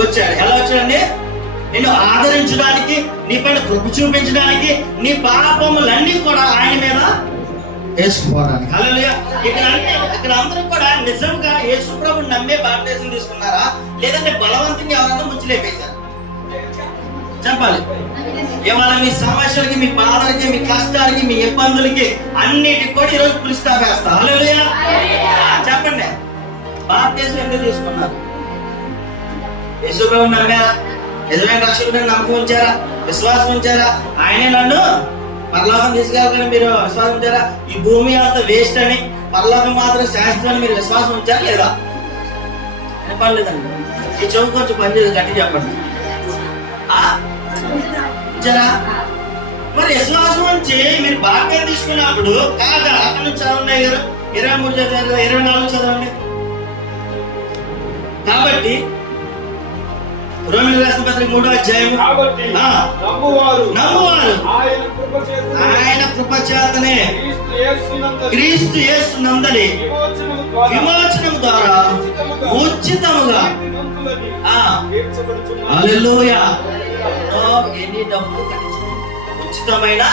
వచ్చాడు. ఎలా వచ్చాడండి? నిన్ను ఆదరించడానికి, నీ పైన కృప చూపించడానికి, నీ పాపములన్నీ కూడా ఆయన మీద వేసుకోవడానికి. హల్లెలూయా. ఇక్కడ అందరూ కూడా నిజంగా యేసు ప్రభువుని నమ్మే బాప్టిజం తీసుకున్నారా, లేదంటే బలవంతంగా ఎవరైనా ముచ్చిలేపేశారు? చెప్పాలి. ఇవాళ మీ సమస్యలకి, మీ బాధలకి, మీ కష్టాలకి, మీ ఇబ్బందులకి అన్నిటికి కూడా ఈరోజు పులి స్టాప్ వేస్తా. హల్లెలూయా. చెప్పండి, బాప్టిజం ఎందుకు తీసుకున్నారు? యేసు ప్రభువుని నమ్మారా? నిజమైన రక్షకుడిని నమ్మకం ఉంచారా? విశ్వాసం ఉంచారా? ఆయనే నన్ను పరలోకం తీసుకెళ్ళాలని మీరు విశ్వాసం ఉంచారా? ఈ భూమి అంత వేస్ట్ అని, పరలోకం మాత్రం శాస్త్రం అని మీరు విశ్వాసం ఉంచారా లేదా? పర్లేదండి, ఈ చౌక కొంచెం పనిచేసి గట్టి చెప్పండి. ఉంచారా? మరి విశ్వాసం ఉంచి మీరు బాగా తీసుకున్నప్పుడు కాదా అక్కడ నుంచి చదవండి గారు, 23 చదవండి, 24 చదవండి. కాబట్టి రోమీయులకు రాసిన పత్రిక 3వ అధ్యాయం, నమ్మువారు ఆయన కృప చేతనే క్రీస్తు యేసు నందలి విమోచనము ద్వారా ఉచితముగా హల్లెలూయా. ఎన్ని డబ్బులు కట్టించు, ఉచితమైన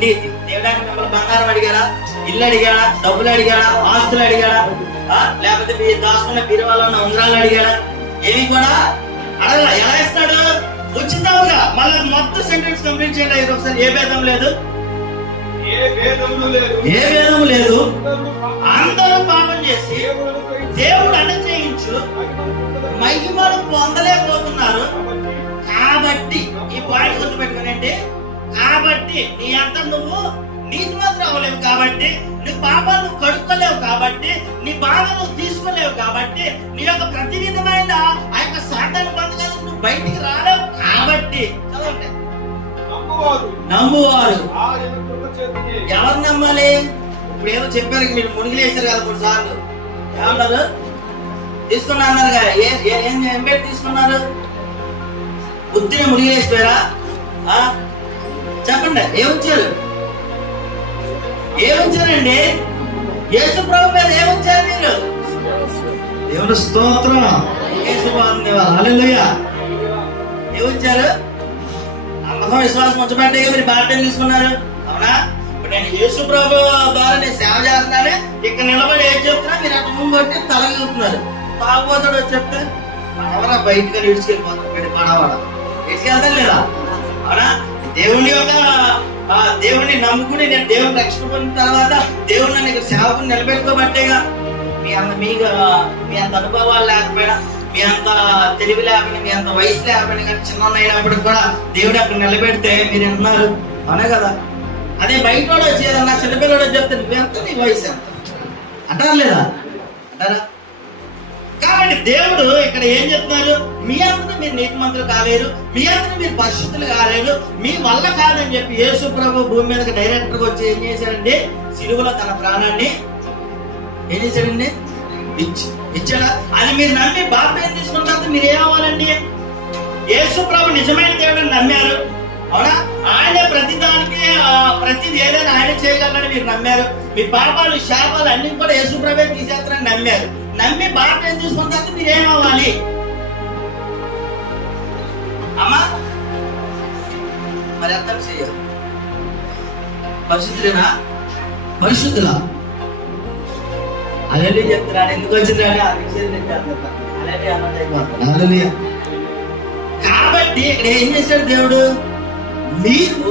నీతి. దేవుడానికి మిమ్మల్ని బంగారం అడిగాడా, ఇల్లు అడిగాడా, డబ్బులు అడిగాడా, ఆస్తులు అడిగాడా, లేకపోతే మీరు దాచుకున్న బీరువాలో ఉన్న ఉంగరాలు అడిగాడా? ఏమి కూడా అడగలా. ఎలా ఇస్తాడు? ఉచితంగా. మళ్ళీ మొత్తం సెంటెన్స్ కంప్లీట్ చేయండి ఒకసారి. ఏ భేదం లేదు, ఏ భేదం లేదు. అందరూ పాపం చేసి దేవుడు అనుగ్రహించు మహిమను పొందలేకపోతున్నారు. కాబట్టి ఈ పాయింట్ గుర్తుపెట్టుకునండి. కాబట్టి నీ అంతా నువ్వు నీతిమంతుడు అవ్వలేవు, కాబట్టి నీ పాపాలు నువ్వు కడుక్కోలేవు, కాబట్టి నీ బాధ నువ్వు తీసుకోలేవు, కాబట్టి నీ యొక్క ప్రతి విధమైన ఆ యొక్క సాతాను బంధకాలు నువ్వు బయటికి రాలేవు. కాబట్టి చదవండి, నమ్మువారు. ఎవరు నమ్మాలి? ఇప్పుడు ఏదో చెప్పారు, మీరు మునిగిలేసారు కదా 3 సార్లు. ఏమన్నారు? తీసుకున్నా అన్నారు కదా. ఏం పెట్టి తీసుకున్నారు? బుద్ధిని మునిగిలేసిపోయారా? చెప్పండి, ఏముంచారు? ఏముంచారండి? యేసు ప్రభు మీద ఏముంచారు మీరు? దేవుని స్తోత్రం. హల్లెలూయా. ఏముంచారు? నమ్మకం, విశ్వాసం ఉంచబట్టే మీరు బాప్టిజం తీసుకున్నారు. అవునా? ఇప్పుడు నేను యేసు ప్రభు ద్వారా నేను సేవ చేస్తున్నానే, ఇక్కడ నిలబడి ఏం చెప్తున్నా మీరు అటు ముందు కొట్టి తలగలుగుతున్నారు. తాగుపోతాడు వచ్చి చెప్తే పడవరా బయటగా ఇడ్చుకెళ్ళిపోతాడు. పడవడ ఇడ్చుకెళ్తాను లేదా? అవునా? దేవుణ్ణి నమ్ముకుని నేను దేవుని రక్షణ పొందిన తర్వాత దేవుడు నన్ను ఇక్కడ సేవకుని నిలబెట్టుకోబట్టేగా. మీ అంత అనుభవాలు లేకపోయినా, మీ అంత తెలివి లేకపోయినా, మీ అంత వయసు లేకపోయినా, కానీ చిన్న అయినప్పటికి కూడా దేవుడు అక్కడ నిలబెడితే మీరు అంటున్నారు. అవునే కదా? అదే బయట వాడు వచ్చి ఏదన్నా చిన్నపిల్లడు చెప్తే నువ్వెంత, నీ వయసు ఎంత అంటారా లేదా? అంటారా? కాబట్టి దేవుడు ఇక్కడ ఏం చెప్తున్నారు? మీ అంతా మీరు నీతిమంతులు కాలేరు, మీ అంతా మీరు పరిశుద్ధులు కాలేరు, మీ వల్ల కాదని చెప్పి యేసు ప్రభు భూమి మీదకి డైరెక్టర్ గా వచ్చి ఏం చేశాడండి? సిలువలో తన ప్రాణాన్ని ఏం చేశాడండి? ఇచ్చాడా? అది మీరు నమ్మి బాప్టిజం తీసుకున్న తర్వాత మీరు ఏమవ్వాలండి? యేసు ప్రభు నిజమైన దేవుడిని నమ్మారు. అవునా? ఆయన ప్రతిదానికి ప్రతిది ఏదైనా ఆయన చేయగలరని మీరు నమ్మారు. మీ పాపాలు, శాపాలు అన్ని కూడా యేసు ప్రభే తీసేస్తారని నమ్మారు. నమ్మి బాప్టిజం తీసుకున్న తర్వాత మీరు ఏమవ్వాలి? అమ్మా మరి అర్థం చెయ్యాలి. పరిశుద్ధులేనా? పరిశుద్ధులా? అలాగే చెప్తున్నాడు. ఎందుకు వచ్చిందని ఆ విషయం చెప్పారు. అలాగే అన్నది. కాబట్టి ఇక్కడ ఏం చేశాడు దేవుడు? మీరు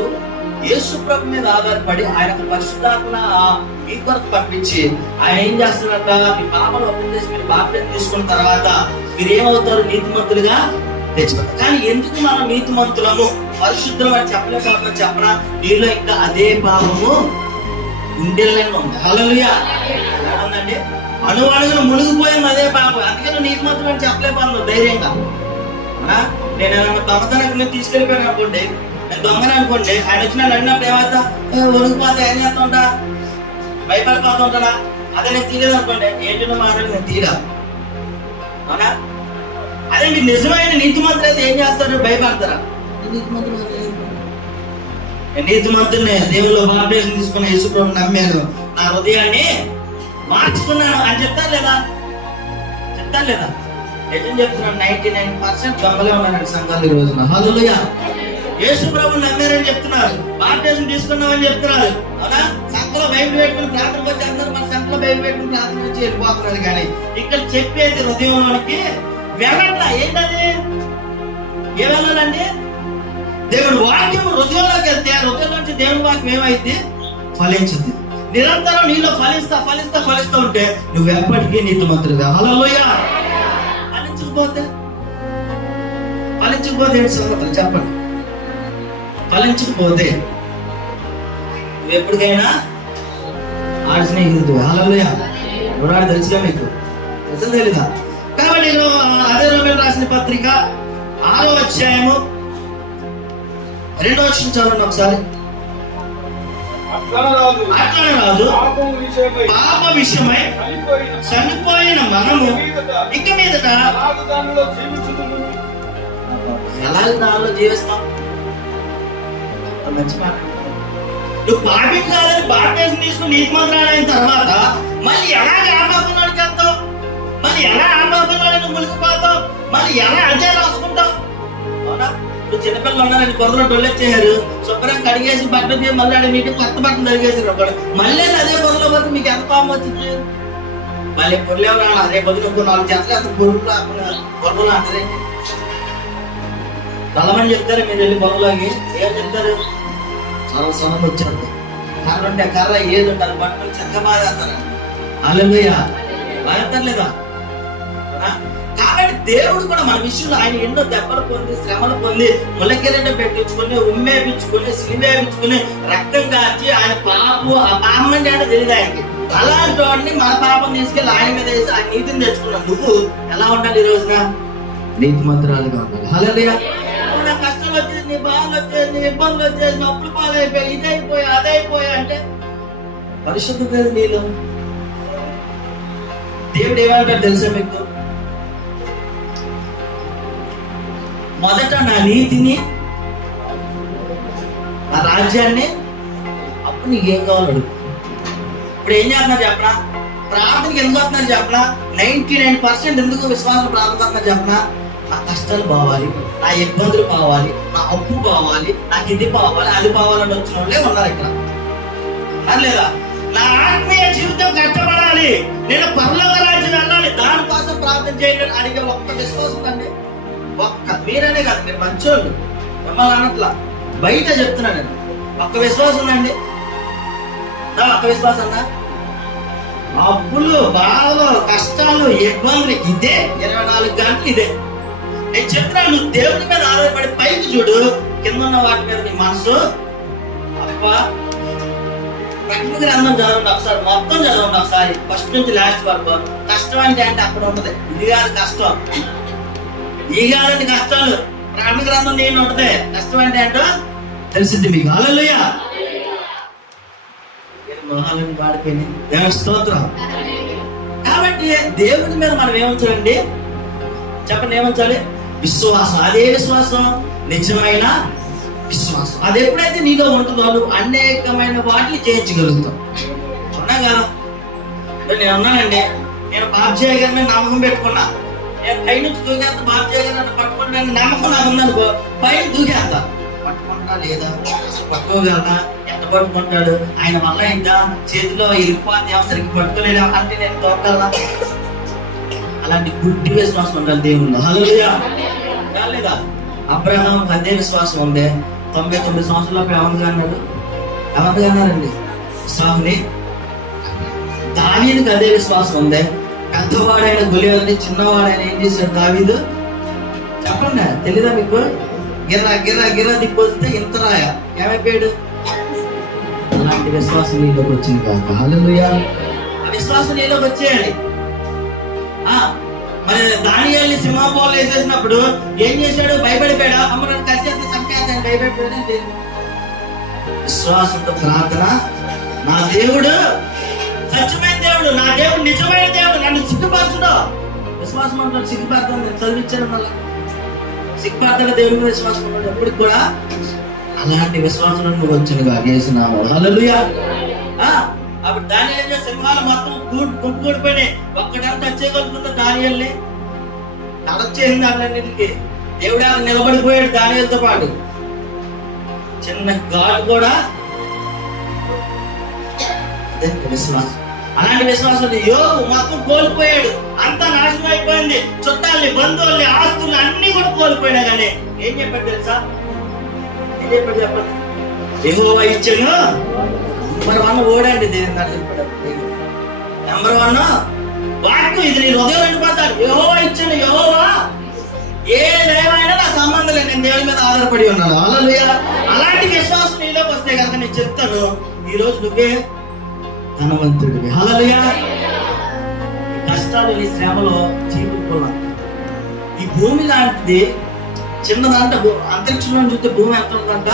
యేసు ప్రభు మీద ఆధారపడి ఆయన పరిశుద్ధాత్మ మీ కొరకు పంపించి ఆయన ఏం చేస్తున్నారట? మీ పాపను ఒప్పులు చేసి మీరు బాప్టిజం తీసుకున్న తర్వాత మీరు ఏమవుతారు? నీతిమంతులుగా తెచ్చుకుంటారు. కానీ ఎందుకు మనం నీతిమంతులము, పరిశుద్ధులు అని చెప్పలేకపోతే చెప్పనా? నీలో ఇంకా అదే పాపము గుండెల్లో ఉంది. హల్లెలూయా. ఉందండి, అణువణువులు మునిగిపోయింది అదే పాపం. అందుకే నువ్వు నీతిమంతులు అని చెప్పలేకపోతున్నావు ధైర్యంగా. నేను దొంగతనం తీసుకెళ్ళిపోయాను అనుకోండి, నేను దొంగని అనుకోండి, ఆయన వచ్చిన అడిగినప్పుడు ఏమవుతా? ఉనికిపోతే ఏం చేస్తా ఉంటా? భయపడిపోతూ ఉంటాడా? అదే నేను తీయలేదు అనుకోండి, ఏంటో మాట్లాడి నేను తీయడా? అవునా? అదే మీరు నిజమైన నీతిమంతులు అయితే ఏం చేస్తారు? భయపడతారా? నీతిమంతుల్ని దేవుళ్ళు బాప్టిజం తీసుకున్న యేసు ప్రభువుని నమ్మాను, నా హృదయాన్ని మార్చుకున్నాను అని చెప్తారు లేదా? చెప్తారు లేదా? నిజం చెప్తున్నాను, 99% దొంగలే ఉన్నారండి సంఘాలు ఈ రోజున. హల్లెలూయా. యేసు ప్రభువుని నమ్మారని చెప్తున్నారు, బాప్టిజం తీసుకున్నామని చెప్తున్నారు. అవునా? సంఘంలో బైబిల్ పెట్టుకుని ప్రార్థనకు వచ్చి అందరూ మన సంఘంలో బైబిల్ పెట్టుకుని ప్రార్థన వచ్చి వెళ్ళిపోతున్నారు. కానీ ఇక్కడ చెప్పేది హృదయంలోనికి వెళ్ళట్లా. ఏంటది? ఏ వెళ్ళాలండి? దేవుడు వాక్యం హృదయంలోకి వెళ్తే ఆ హృదయం నుంచి దేవుని వాక్యం ఏమైంది? ఫలించింది. నిరంతరం నీలో ఫలిస్తా ఫలిస్తా ఫలిస్తూ ఉంటే నువ్వు ఎప్పటికీ నీతిమంతుడిగా. హల్లెలూయా. ఫలించకపోతే ఏంటి సంగతులు చెప్పండి? ఫలించకపోతే నువ్వు ఎప్పటికైనా ఆడి స్నేహితుడు. హల్లెలూయా. ఎవరాడు తెలుసుగా మీకు? తెలుసు తెలీదా? కాబట్టి నేను అదే రోమీయులకు రాసిన పత్రిక 6వ అధ్యాయము 2వ వచనం చదవండి ఒకసారి. అట్లా రాదు, పాప విషయమై చనిపోయిన మనము ఇక మీదట ఎలా దానిలో జీవిస్తాం? మంచి మాట. నువ్వు పాపం కాదని బాప్టిజం తీసుకుని నీతిమంతురాలు అయిన తర్వాత మళ్ళీ ఎలా ఆపాపంలోకి వెళ్తావు? మళ్ళీ ఎలా ఆపాపంలోకి నువ్వు మునిగిపోతావు? మళ్ళీ ఎలా అదే రాసుకుంటావు? అవునా? నువ్వు చిన్నపిల్లలు ఉన్నారని కొందరు డొల్లెచ్చేయారు, శుభ్రం కడిగేసి బట్టలు చేసి మళ్ళీ మీకు కొత్త బట్టలు తరిగేసారు ఒకడు. మళ్ళీ అదే పొరలో పోతే మీకు ఎంత పాపం వచ్చింది? మళ్ళీ పొరలేవు రాను. అదే పొద్దున 4 జతలు అంత పొరలు అంటారే. కలమని చెప్తారు, మీరు వెళ్ళి పొరలోకి ఏం చెప్తారు? సొనం వచ్చారు. కర్ర ఉంటే కర్ర, ఏది ఉంటారు పట్టుకొని చెక్క బాధేస్తారు. హల్లెలూయా. బాధేస్తారు లేదా? కాబట్టి దేవుడు కూడా మన విషయంలో ఆయన ఎన్నో దెబ్బలు పొంది, శ్రమలు పొంది, ములకెరెండ పెట్టించుకుని, ఉమ్మేపించుకుని, సిలివేపించుకుని, రక్తం కాచి ఆయన ఆ పాపం అంటే తెలియదు ఆయనకి. అలాంటి వాడిని మన పాపం తీసుకెళ్ళి ఆయన మీద వేసి ఆయన నీతిని తెచ్చుకున్నావు. నువ్వు ఎలా ఉండాలి? ఈ రోజున నీతిమంతురాలుగా ఉండాలి. హల్లెలూయా. నా కష్టాలు వచ్చేసి, నీ బాధలు వచ్చేసి, నీ ఇబ్బందులు వచ్చేసి, అప్పులు పాలైపోయి, ఇదైపోయా అదైపోయా అంటే పరిశుద్ధత లేదు నీలో. దేవుడు ఏమంటాడు తెలుసా మీకు? మొదట నా నీతిని, నా రాజ్యాన్ని, అప్పుడు నీకేం కావాలో అడుగు. ఇప్పుడు ఏం చేస్తున్నారు చెప్పనా? ప్రార్థనకి ఎందుకు వస్తున్నారు చెప్పనా? 99% ఎందుకు విశ్వాసం ప్రార్థన చెప్పనా? నా కష్టాలు పోవాలి, నా ఇబ్బందులు పోవాలి, నా అప్పు పోవాలి, నాకు ఇది పోవాలి, అది పోవాలని వచ్చిన వాళ్ళే ఉన్నారు ఇక్కడ. లేదా? నా ఆత్మీయ జీవితం కష్టపడాలి, నేను పరలోక రాజ్యం వెళ్ళాలి, దానికోసం ప్రార్థన చేయండి అడిగే ఒక్క విశ్వాసం అండి. ఒక్క మీరనే కాదు, మీరు మంచోళ్ళు, మిమ్మల్ని అన్నట్లా బయట చెప్తున్నా నేను. ఒక్క విశ్వాసం ఉందండి. ఒక్క విశ్వాసం ఉందా? అప్పులు, బాధలు, కష్టాలు, ఇబ్బందులు ఇదే 24 గంటలు ఇదే. నేను చెప్తున్నాను, నువ్వు దేవుని మీద ఆధారపడి పైకి చూడు, కింద ఉన్న వాటి మీద నీ మనసు అప్ప. ప్రకటన గ్రంథం చదవండి ఒకసారి, మొత్తం చదవండి ఒకసారి, ఫస్ట్ నుంచి లాస్ట్ వరకు. కష్టం అంటే అక్కడ ఉంటది. ఇది కాదు కష్టం, ఈ కాదండి కష్టాలు. ప్రకటన గ్రంథం నేను ఉంటది. కష్టం అంటే ఏంటో తెలిసింది మీకు. హల్లెలూయా. మహాలని వాడిపోయింది. దేవుని స్తోత్రం. కాబట్టి దేవుడి మీద మనం ఏముంచాలండి చెప్పండి? ఏముంచాలి? విశ్వాసం. అదే విశ్వాసం నిజమైన విశ్వాసం. అది ఎప్పుడైతే నీలో ఉంటుందో నువ్వు అనేకమైన వాటిని చేయించగలుగుతావు. అవునాగా? నేను ఉన్నానండి, నేను బాబ్జీ గారి మీద నమ్మకం పెట్టుకున్నా. నేను పై నుంచి దూకేస్తా, బాబ్జీ గారు నన్ను పట్టుకుంటాను నమ్మకం నాకు ఉందనుకో, పైన దూకేస్తా. పట్టుకుంటా లేదా? పట్టుకోగలరా? ఎంత పట్టుకుంటాడు? ఆయన వల్ల ఇంకా చేతిలో ఇరిగిపోతే సరిగ్గా పట్టుకోలేదా అంటే నేను తోకగలనా? అలాంటి గుడ్డి విశ్వాసం ఉండాలి దేవుళ్ళు. హల్లెలూయా. లేదా? అబ్రహాం అదే విశ్వాసం ఉంది. 99 సంవత్సరాలపై ఏమంతగా అన్నాడు? ఏమంతగా అన్నారండి స్వామిని. దావీదుకి అదే విశ్వాసం ఉంది. పెద్దవాడైన గొలియాతుని చిన్నవాడైన ఏం చేశాడు దావీదు? చెప్పండి, తెలీదా మీకు? గిర్రా గిర్రా గిర్రా దిక్కొస్తే ఇంత రాయ ఏమైపోయాడు? అలాంటి విశ్వాసం నీలోకి వచ్చింది కాక. హల్లెలూయా. ఆ విశ్వాసం నీలోకి వచ్చేయాలి. మరి దానియేలుని సింహాపోలు వేసేసినప్పుడు ఏం చేశాడు? భయపడిపోయాడు. అమ్మ నన్ను కసేస్తే చంపేస్తాను భయపడిపోయాడు. విశ్వాసంతో ప్రార్థన. నా దేవుడు సత్యమైన దేవుడు, నా దేవుడు నిజమైన దేవుడు, నన్ను సిగ్గుపరచుడు. విశ్వాసం అంటాడు, సిగ్గుపడతాను. నేను చదివించాను మళ్ళీ. సిగ్గుపడతాడు దేవుడి మీద విశ్వాసం ఉన్నాడు ఎప్పటికి కూడా. అలాంటి విశ్వాసం నువ్వు వచ్చినగా చేసినావు. హల్లెలూయా. అప్పుడు దానియేలు సింహాలు మొత్తం కూడిపోయినాయి. ఒక్కడంతా వచ్చేయగలుగుతుందా దానియేలుని? పడొచ్చేసింది అన్నింటికి. దేవుడు అలా నిలబడిపోయాడు దానితో పాటు. చిన్న గాడు కూడా అదే విశ్వాసం. అలాంటి విశ్వాసం యోగు మొత్తం కోల్పోయాడు, అంతా నాశనం అయిపోయింది. చుట్టాలని, బంధువుల్ని, ఆస్తులు అన్ని కూడా కోల్పోయినా కానీ ఏం చెప్పాడు తెలుసా? ఏం చెప్పాడు చెప్పండి? యెహోవా ఇచ్చాను నెంబర్ 1 ఓడండి. దేవుని గారు చెప్పాడు నెంబర్ 1 వాక్యం. ఇది నీ హృదయం నిండిపోతాడు. యెహోవా ఇచ్చాను, యెహోవా ఏదేమైనా నా సంబంధం లేదు, నేను దేవుని మీద ఆధారపడి ఉన్నాను. హల్లెలూయా. అలాంటి విశ్వాసం నీలోకి వస్తే కనుక నేను చెప్తాను, ఈ రోజు నువ్వే ధనవంతుడివి. హల్లెలూయా. ఈ కష్టాలు, ఈ శ్రమలో జీవితంలో ఈ భూమి లాంటిది చిన్నదంట. అంతరిక్షంలో చూస్తే భూమి ఎంత ఉందంట?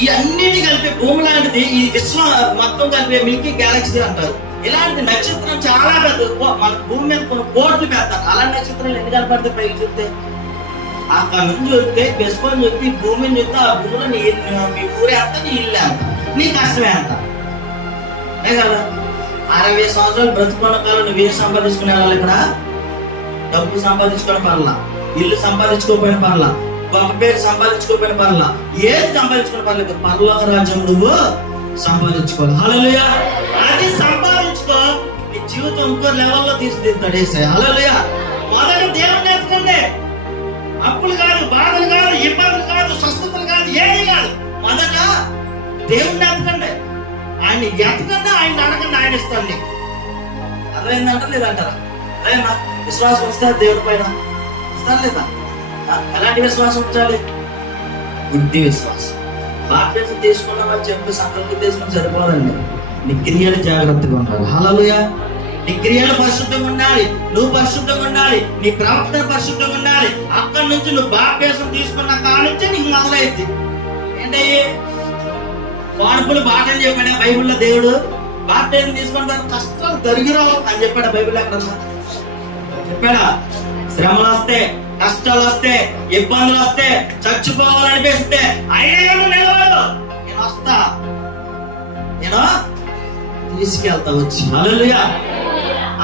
ఈ అన్నిటి కలిపి భూమి లాంటిది. ఈ విశ్వం మొత్తం కలిపి మిల్కీ గ్యాలక్సీ అంటారు. ఇలాంటి నక్షత్రం చాలా పెద్ద. మన భూమి మీద కొన్ని కోట్లు పెడతారు. అలాంటి నక్షత్రాలు ఎన్ని కనపడితే పైకి చూస్తే అక్కడ నుంచి చూస్తే బెస్కొని చెప్పి భూమిని చూస్తే ఆ భూమిలో మీ ఊరే అంత, నీ ఇల్లు అంత, నీ కష్టమే అంత. అదే కదా. 60 సంవత్సరాలు బ్రతుకున్న కాలం నువ్వేం సంపాదించుకునే వాళ్ళు ఇక్కడ? డబ్బు సంపాదించుకోవడం పర్లా, ఇల్లు సంపాదించుకోకపోయిన పర్లా, గొప్ప పేరు సంపాదించుకోకపోయిన పర్లా, ఏది సంపాదించుకునే పర్లేదు, పరలోక రాజ్యం నువ్వు సంపాదించుకోవాలి. హల్లెలూయా. అది సంపాదించుకో, నీ జీవితం ఇంకో లెవెల్లో తీసుకెళ్తాడు యేసయ్య. హల్లెలూయా. మొదట దేవుని ఎత్తుకండి. అప్పులు కాదు, బాధలు కాదు, ఇబ్బందులు కాదు, స్వస్థతలు కాదు, ఏది కాదు. మొదట దేవుణ్ణి ఎత్తకండి. ఆయన ఎత్తకండి, ఆయన అడగండి, ఆయన ఇస్తాడు నీకు. అర్థమైందంటారు లేదంటారా? అదేనా విశ్వాసం వస్తారు దేవుడి పైన? ఇస్తారు లేదా? ఎలాంటి విశ్వాసం ఉంచాలి? బుద్ధి విశ్వాసం. బాప్టిజం తీసుకున్నామని చెప్పి సంకల్పం తీసుకుని సరిపోదండి. నీ క్రియలు జాగ్రత్తగా ఉండాలి. హల్లెలూయా. నీ క్రియలు పరిశుద్ధంగా ఉండాలి, నువ్వు పరిశుద్ధంగా ఉండాలి, నీ ప్రవర్తన పరిశుద్ధంగా ఉండాలి. అక్కడి నుంచి నువ్వు బాప్టిజం తీసుకున్న కాడ నుంచి నీకు మొదలైంది ఏంటి? వాడుపులు బాటని చెప్పాడా బైబిల్లో దేవుడు? బాప్టిజం తీసుకున్న దాని కష్టాలు దొరికిరావు అని చెప్పాడా బైబిల్? ఎక్కడ చెప్పాడా? శ్రమలు వస్తే, కష్టాలు వస్తే, ఇబ్బందులు వస్తే, చచ్చిపోవాలనిపిస్తే అయినా నిలబడు, నేను వస్తా, నేను తీసుకెళ్తా వచ్చి. హల్లెలూయా.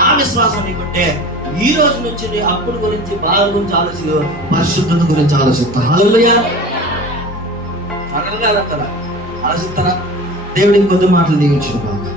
ఆ విశ్వాసం నీకుంటే ఈ రోజు నుంచి నీ అప్పుల గురించి, బాధ గురించి ఆలోచించు, పరిశుద్ధత గురించి ఆలోచిస్తా. హల్లెలూయా. అనగా కదా ఆలోచిస్తారా? దేవుడికి కొద్ది మాటలు దీవించును కాక.